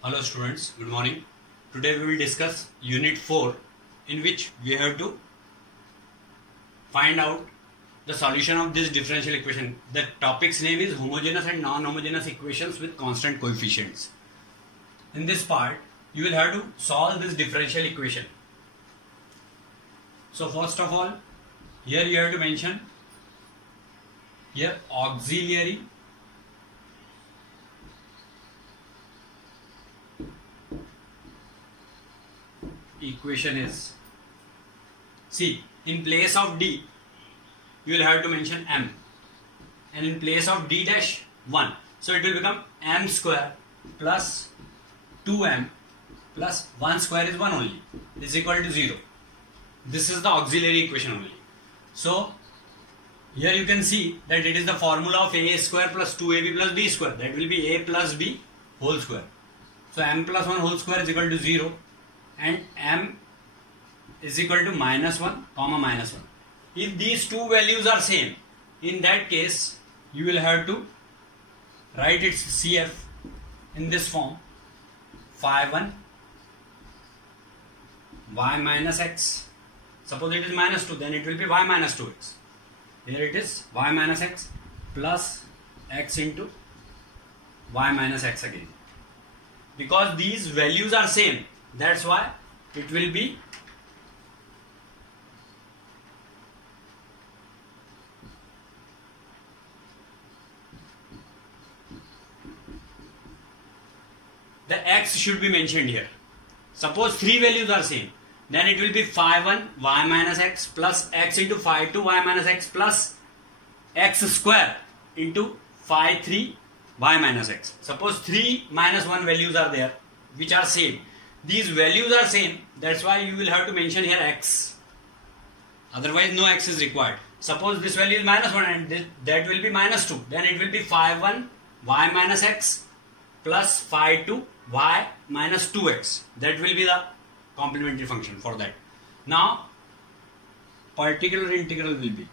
Hello students, good morning. Today we will discuss Unit 4 in which we have to find out the solution of this differential equation. The topic's name is homogeneous and non-homogeneous equations with constant coefficients. In this part, you will have to solve this differential equation. So first of all, here you have to mention here auxiliary equation is, see, in place of d you will have to mention m, and in place of d dash 1, so it will become m square plus 2m plus 1 square is 1 only is equal to 0. This is the auxiliary equation only. So here you can see that it is the formula of a square plus 2ab plus b square, that will be a plus b whole square. So m plus 1 whole square is equal to 0 and m is equal to minus 1 comma minus 1. If these two values are same, in that case you will have to write its CF in this form: phi 1 y minus x. Suppose it is minus 2, then it will be y minus 2x. Here it is y minus x plus x into y minus x again. Because these values are same, that's why it will be the x should be mentioned here. Suppose three values are same, then it will be phi 1 y minus x plus x into phi 2 y minus x plus x square into phi 3 y minus x. Suppose 3 minus 1 values are there which are same. These values are same, that's why you will have to mention here x. Otherwise no x is required. Suppose this value is minus 1 and that will be minus 2. Then it will be phi 1 y minus x plus phi 2 y minus 2x. That will be the complementary function for that. Now particular integral will be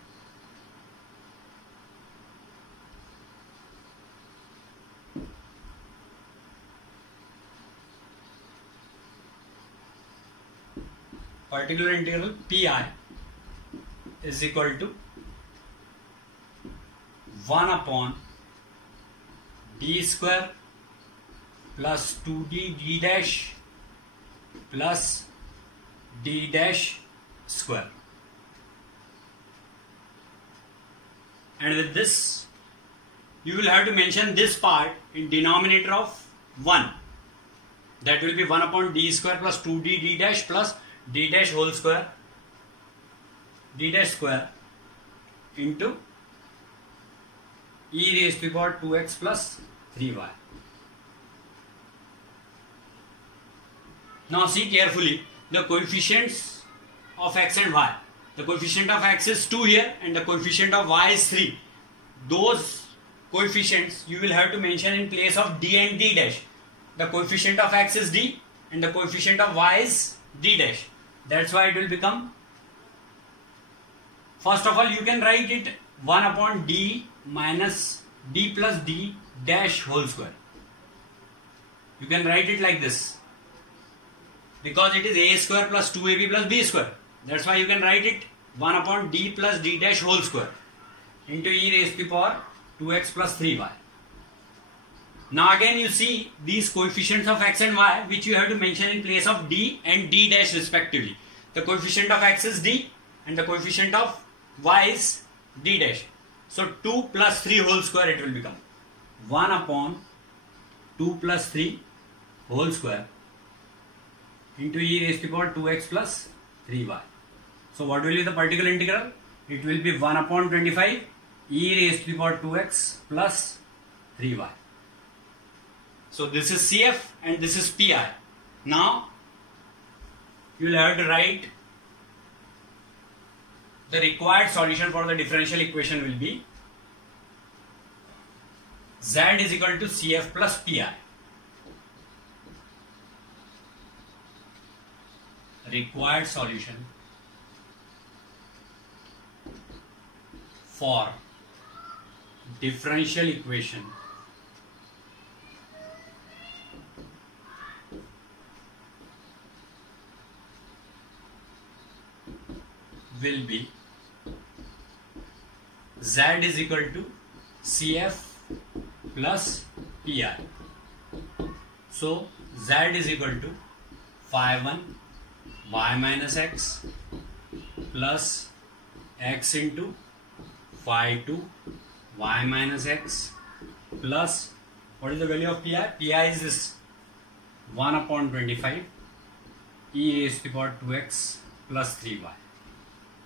pi is equal to 1 upon d square plus 2d d dash plus d dash square. And with this you will have to mention this part in denominator of 1. That will be 1 upon d square plus 2d d dash plus d dash whole square d dash square into e raised to the power 2x plus 3y. Now see carefully the coefficients of x and y. The coefficient of x is 2 here and the coefficient of y is 3. Those coefficients you will have to mention in place of d and d dash. The coefficient of x is d and the coefficient of y is d dash. That's why it will become, first of all you can write it 1 upon d minus d plus d dash whole square. You can write it like this because it is a square plus 2ab plus b square. That's why you can write it 1 upon d plus d dash whole square into e raised to the power 2x plus 3y. Now again you see these coefficients of x and y which you have to mention in place of d and d dash respectively. The coefficient of x is d and the coefficient of y is d dash. So 2 plus 3 whole square it will become 1 upon 2 plus 3 whole square into e raised to the power 2x plus 3y. So what will be the particular integral? It will be 1 upon 25 e raised to the power 2x plus 3y. So this is CF and this is PI. Now you will have to write the required solution for the differential equation will be Z is equal to CF plus PI. Required solution for differential equation will be Z is equal to CF plus PI. So Z is equal to phi1 y minus x plus x into phi2 y minus x plus, what is the value of PI? PI is this 1 upon 25 e raised to the power 2x plus 3y.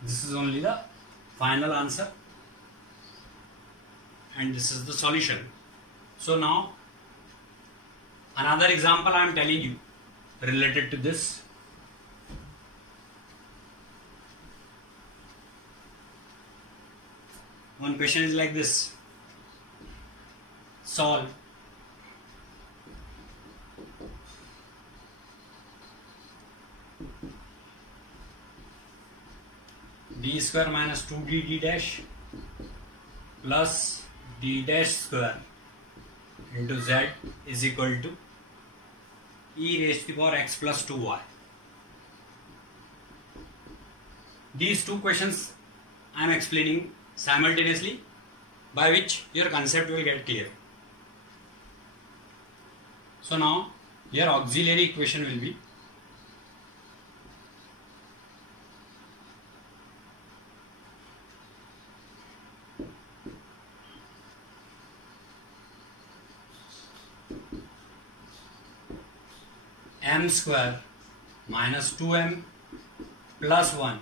This is only the final answer and this is the solution. So now another example I am telling you related to this. One question is like this: solve d square minus 2d d dash plus d dash square into z is equal to e raised to the power x plus 2y. These two questions I am explaining simultaneously, by which your concept will get clear. So now your auxiliary equation will be m square minus 2m plus 1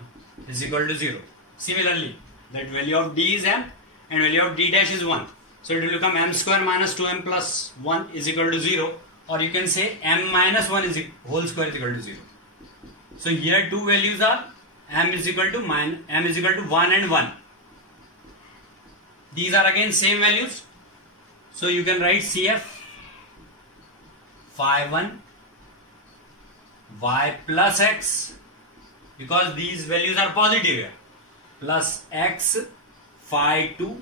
is equal to 0. Similarly, that value of d is m and value of d dash is 1. So it will become m square minus 2m plus 1 is equal to 0, or you can say m minus 1 is whole square is equal to 0. So here two values are m is equal to 1 and 1. These are again same values. So you can write CF phi1 y plus x, because these values are positive here, plus x phi2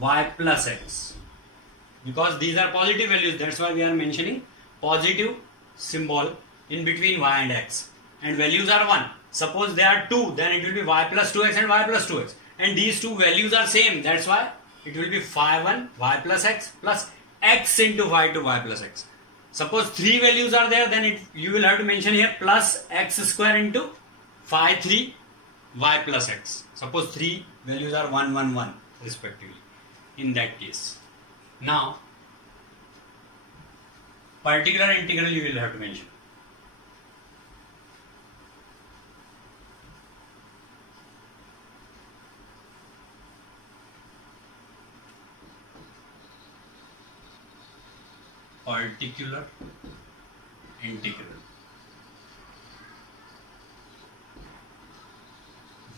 y plus x, because these are positive values, that's why we are mentioning positive symbol in between y and x, and values are 1. Suppose they are 2, then it will be y plus 2x and y plus 2x, and these two values are same, that's why it will be phi1 y plus x plus x into phi2 y plus x. Suppose 3 values are there, then you will have to mention here plus x square into phi3 y plus x. Suppose 3 values are 1, 1, 1 respectively in that case. Now particular integral you will have to mention. Particular integral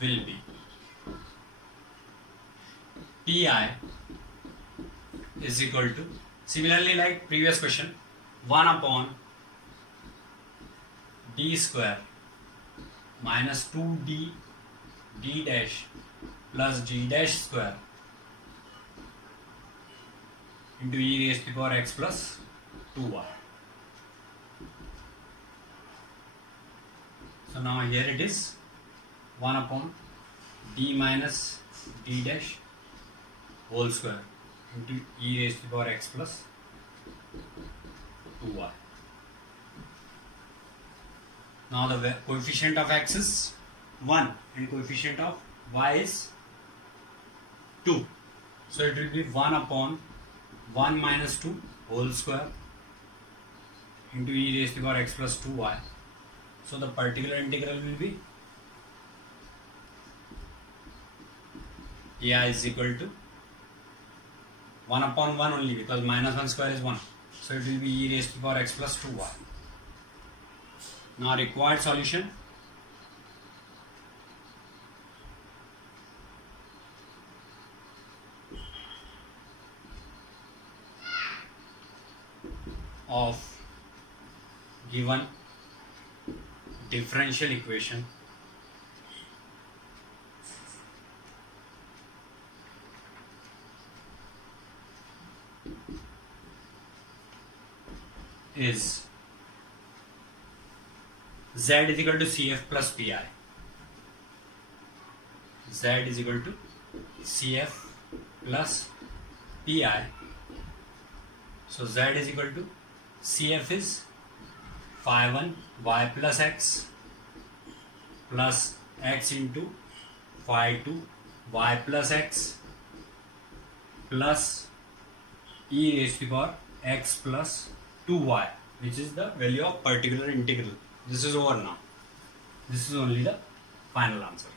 will be pi is equal to, similarly like previous question, 1 upon d square minus 2d d dash plus d dash square into e raised to the power x plus 2y. So now here it is 1 upon d minus d dash whole square into e raised to the power x plus 2y. Now the coefficient of x is 1 and coefficient of y is 2. So it will be 1 upon 1 minus 2 whole square into e raised to the power x plus 2y. So the particular integral will be a is equal to 1 upon 1 only, because minus 1 square is 1. So it will be e raised to the power x plus 2y. Now required solution. Of given differential equation is z is equal to cf plus pi. z is equal to cf plus pi. So z is equal to cf is phi 1 y plus x into phi 2 y plus x plus e raised to the power x plus 2y, which is the value of particular integral. This is over now. This is only the final answer.